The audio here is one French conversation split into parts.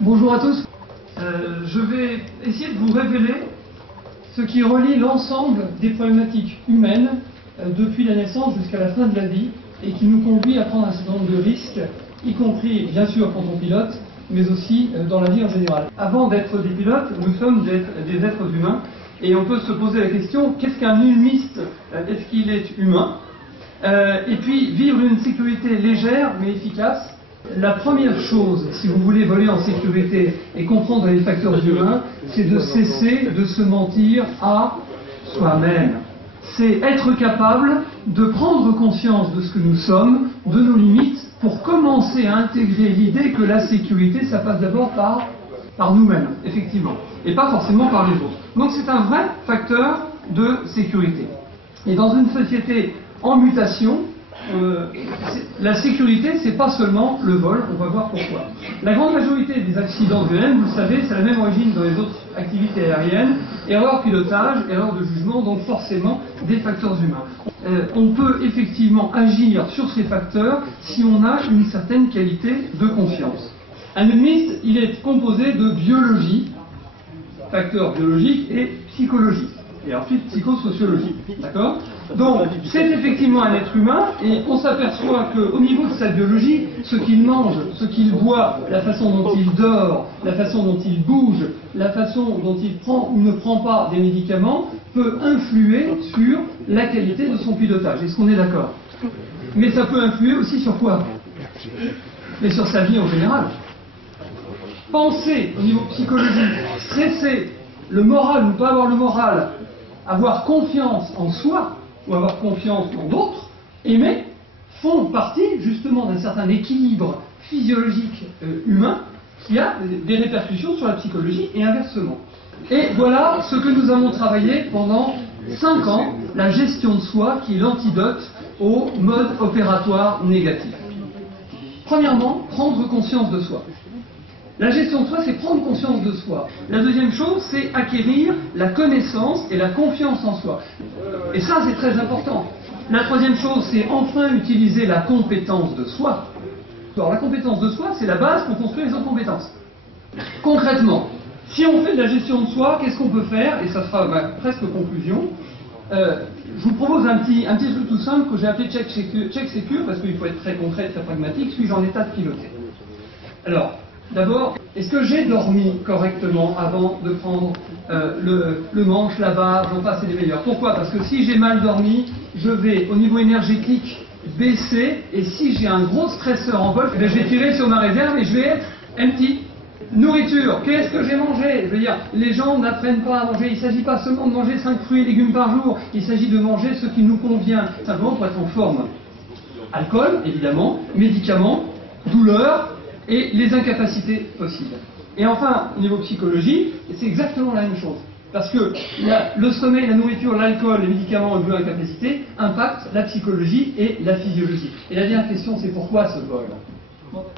Bonjour à tous. Je vais essayer de vous révéler ce qui relie l'ensemble des problématiques humaines depuis la naissance jusqu'à la fin de la vie et qui nous conduit à prendre un certain nombre de risques, y compris bien sûr quand on pilote, mais aussi dans la vie en général. Avant d'être des pilotes, nous sommes des êtres humains et on peut se poser la question, qu'est-ce qu'un humiste? Est-ce qu'il est humain? Et puis vivre une sécurité légère mais efficace. La première chose, si vous voulez voler en sécurité et comprendre les facteurs humains, c'est de cesser de se mentir à soi-même. C'est être capable de prendre conscience de ce que nous sommes, de nos limites, pour commencer à intégrer l'idée que la sécurité, ça passe d'abord par nous-mêmes, effectivement, et pas forcément par les autres. Donc c'est un vrai facteur de sécurité. Et dans une société en mutation, la sécurité, c'est pas seulement le vol, on va voir pourquoi. La grande majorité des accidents de vous le savez, c'est la même origine dans les autres activités aériennes, erreur de pilotage, erreur de jugement, donc forcément des facteurs humains. On peut effectivement agir sur ces facteurs si on a une certaine qualité de confiance. Un humiste, il est composé de biologie, facteurs biologiques et psychologiques. Et ensuite psychosociologie, d'accord? Donc c'est effectivement un être humain et on s'aperçoit qu'au niveau de sa biologie, ce qu'il mange, ce qu'il boit, la façon dont il dort, la façon dont il bouge, la façon dont il prend ou ne prend pas des médicaments peut influer sur la qualité de son pilotage. Est-ce qu'on est d'accord? Mais ça peut influer aussi sur quoi? Mais sur sa vie en général. Penser au niveau psychologique, stresser, le moral ou pas avoir le moral, avoir confiance en soi ou avoir confiance en d'autres, aimer, font partie justement d'un certain équilibre physiologique humain qui a des répercussions sur la psychologie et inversement. Et voilà ce que nous avons travaillé pendant 5 ans, la gestion de soi qui est l'antidote au mode opératoire négatif. Premièrement, prendre conscience de soi. La gestion de soi, c'est prendre conscience de soi. La deuxième chose, c'est acquérir la connaissance et la confiance en soi. Et ça, c'est très important. La troisième chose, c'est enfin utiliser la compétence de soi. Alors, la compétence de soi, c'est la base pour construire les autres compétences. Concrètement, si on fait de la gestion de soi, qu'est-ce qu'on peut faire? Et ça sera presque conclusion. Je vous propose un petit truc tout simple que j'ai appelé check secure, parce qu'il faut être très concret, très pragmatique. Suis-je en état de piloter? Alors, d'abord, est-ce que j'ai dormi correctement avant de prendre le manche, la barre, j'en passe les meilleurs? Pourquoi? Parce que si j'ai mal dormi, je vais au niveau énergétique baisser, et si j'ai un gros stresseur en vol, je vais tirer sur ma réserve et je vais être empty. Nourriture, qu'est-ce que j'ai mangé? Je veux dire, les gens n'apprennent pas à manger, il ne s'agit pas seulement de manger 5 fruits et légumes par jour, il s'agit de manger ce qui nous convient, simplement pour être en forme. Alcool, évidemment, médicaments, douleur, et les incapacités possibles. Et enfin, au niveau psychologie, c'est exactement la même chose. Parce que le sommeil, la nourriture, l'alcool, les médicaments et l'incapacité impactent la psychologie et la physiologie. Et la dernière question, c'est pourquoi ce vol?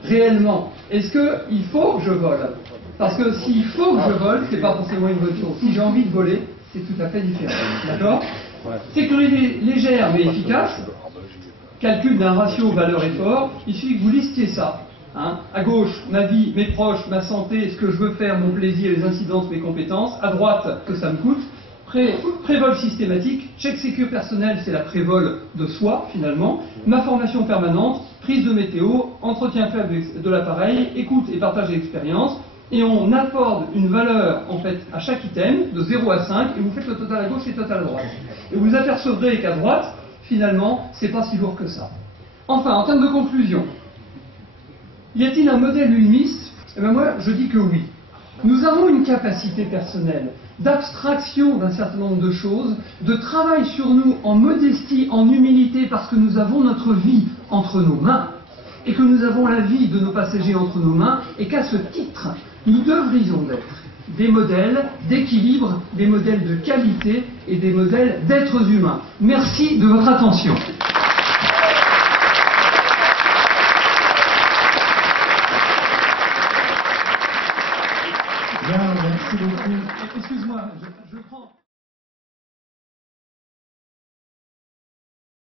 Réellement, est-ce qu'il faut que je vole? Parce que s'il faut que je vole, c'est pas forcément une bonne chose. Si j'ai envie de voler, c'est tout à fait différent. D'accord? Sécurité légère mais efficace, calcul d'un ratio valeur-effort, il suffit que vous listiez ça. À gauche, ma vie, mes proches, ma santé, ce que je veux faire, mon plaisir, les incidences, mes compétences. À droite, que ça me coûte. Prévol systématique. Check sécure personnel, c'est la prévol de soi, finalement. Ma formation permanente, prise de météo, entretien faible de l'appareil, écoute et partage d'expérience. Et on accorde une valeur, en fait, à chaque item, de 0 à 5, et vous faites le total à gauche et le total à droite. Et vous apercevrez qu'à droite, finalement, c'est pas si lourd que ça. Enfin, en termes de conclusion, y a-t-il un modèle humiste? Eh bien moi, je dis que oui. Nous avons une capacité personnelle d'abstraction d'un certain nombre de choses, de travail sur nous en modestie, en humilité, parce que nous avons notre vie entre nos mains, et que nous avons la vie de nos passagers entre nos mains, et qu'à ce titre, nous devrions être des modèles d'équilibre, des modèles de qualité et des modèles d'êtres humains. Merci de votre attention. Bien, merci beaucoup. Excuse-moi, je prends...